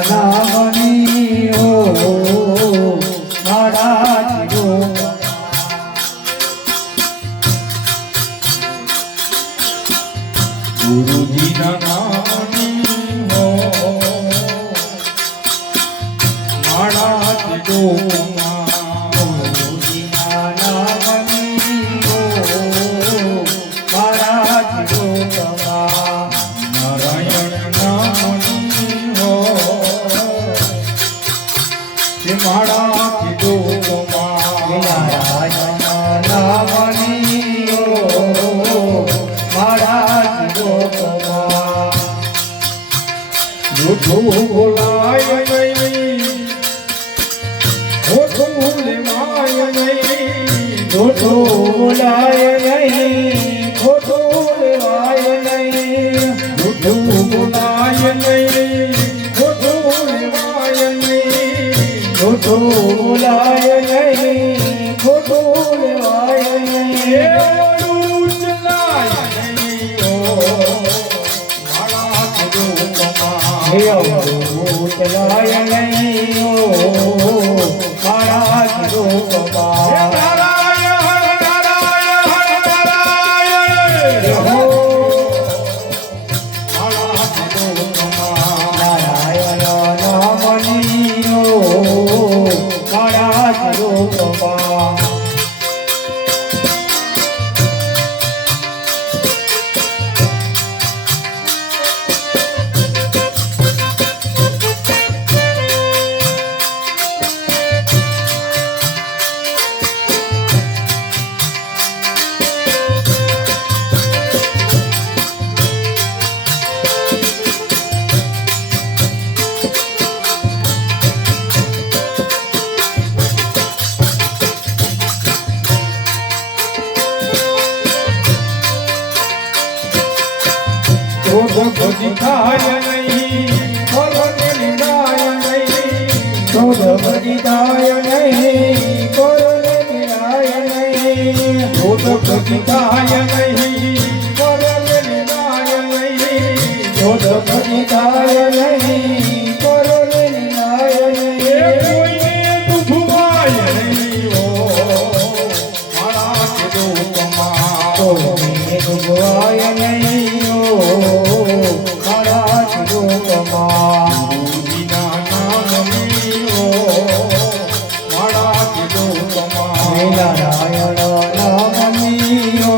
નામની હો મારા ગુરુજીના નામની હો મારા ગુરુજીના નામની હો મારા નારાયણ નામની હો મારા નારાયણ નામની હો મારા જૂઠું બોલાય નહીં, ખોટું લેવાય નહીં, જૂઠું બોલાય નહીં, ખોટું લેવાય નહીં, જૂઠું બોલાય નહીં, ખોટું લેવાય નહીં, જૂઠું બોલાય નહીં, ખોટું લેવાય નહીં. ચલાય નહીં ઓ મારા રૂપમાં નારાયણ નામની ઓ મારા રૂપમાં બદિતાય નહીં, બદિતાય નહીં, બદિતાય નહીં, બદિતાય નહીં, બદિતાય નહીં, બદિતાય નહીં, બદિતાય નહીં, બદિતાય નહીં. કોઈને દુખવાય નહીં ઓ મારા રૂપમાં, કોઈને દુખવાય નહીં ઓ મારા રૂપમાં. ગુરુજીના નામની ઓ મારા રૂપમાં, નારાયણ નામની ઓ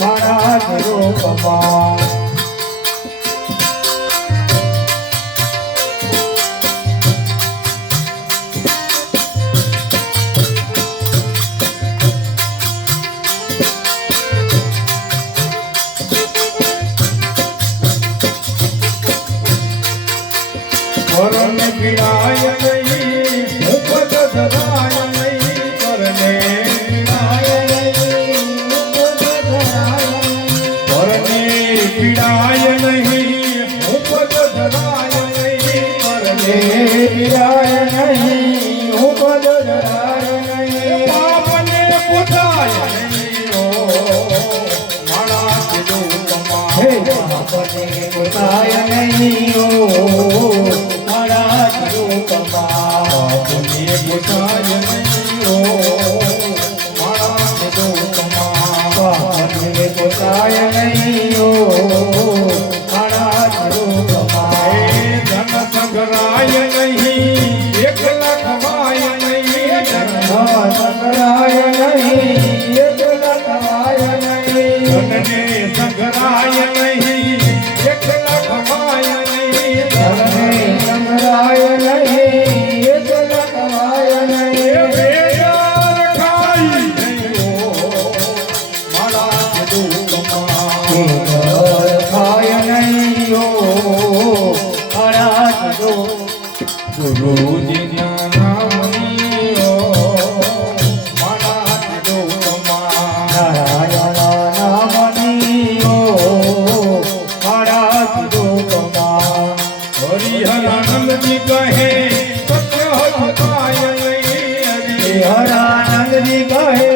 મારા રૂપમાં. પરને પીડાય નહીં, મુખત ધરાય નહીં, પરને પીડાય નહીં, મુખત ધરાય નહીં, પરને પીડાય નહીં, મુખત ધરાય નહીં, પરને પીડાય નહીં, મુખત ધરાય નહીં. પાપને પોતાય નહીં ઓ મારા રૂપમાં, હે પાપને પોતાય નહીં ઓ મારા રૂપમાં, પુણ્ય પોતાય નહીં ઓ મારા રૂપમાં, પુણ્ય પોતાય નહીં ઓ મારા રૂપમાં. ધન સંગ્રહાય નહીં, એકલા ખવાય નહીં, ધન સંગ્રહાય નહીં, એકલા ખવાય નહીં, ધનને સંગ્રહાય નહીં, એકલા ખવાય નહીં, ધનને સંગ્રહાય નહીં, એકલા ખવાય નહીં. બેકાર ખાય નહીં ઓ મારા રૂપમાં, બેકાર ખાય નહીં ઓ મારા રૂપમાં. ગુરુજીના નામની ઓ મારા રૂપમાં, નારાયણ નામની ઓ મારા રૂપમાં. હરિહરાનંદજી કહે સત્ય છુપાય નહીં, હરિહરાનંદજી કહે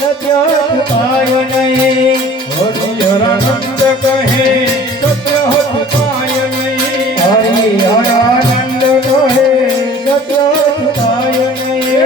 સત્ય છુપાય નહીં, હરિહરાનંદ કહે સત્ય છુપાય હરાનંદ કહે સત્ય છુપાય નહીં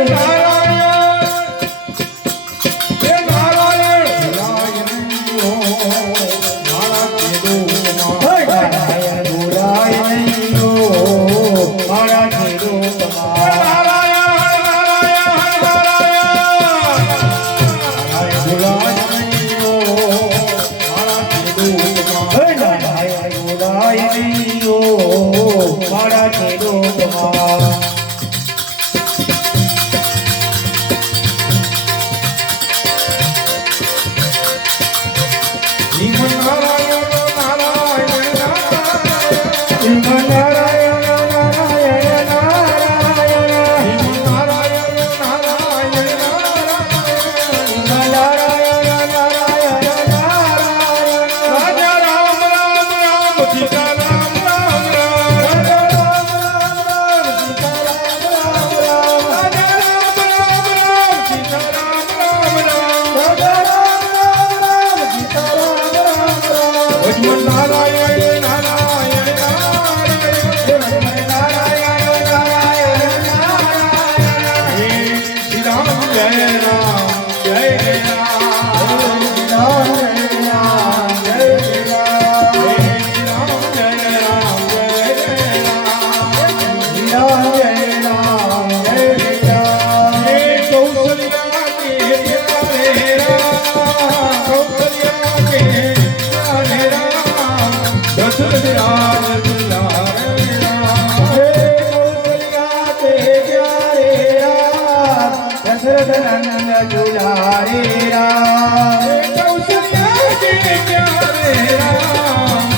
दुलारे राम कौशल्या के प्यारे राम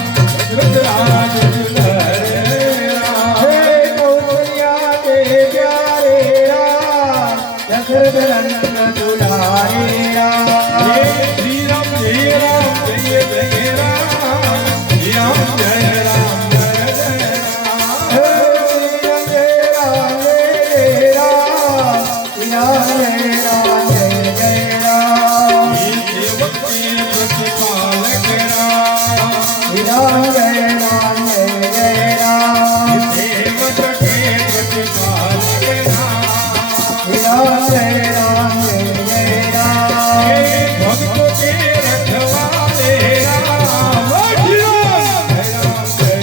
दशरथ दुलारे राम कौशल्या के प्यारे राम दशरथ दुलारे राम श्री राम जय राम जय जय राम श्री राम जय राम जय जय राम श्री राम जय राम जय राम भक्तों के रखवाले राम जय राम जय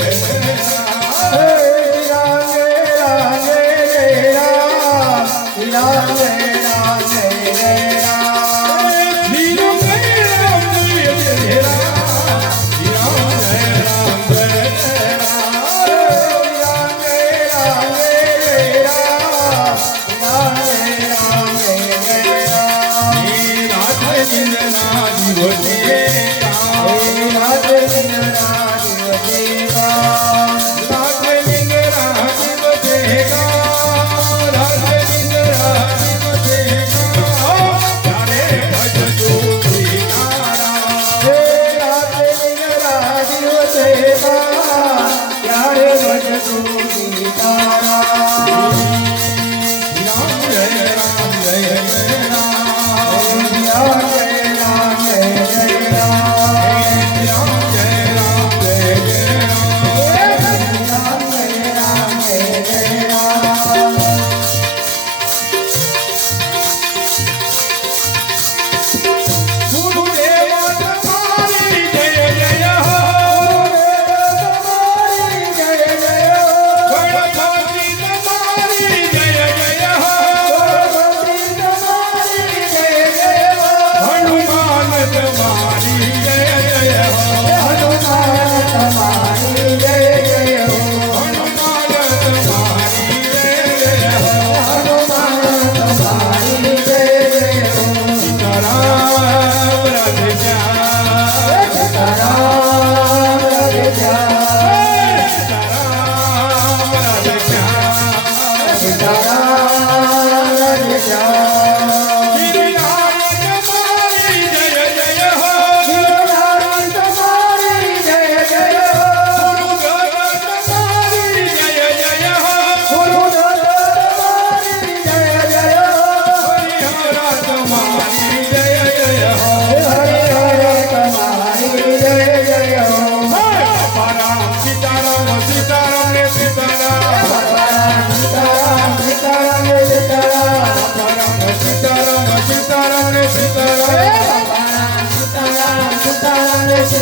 નમઃ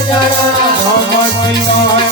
શિવાય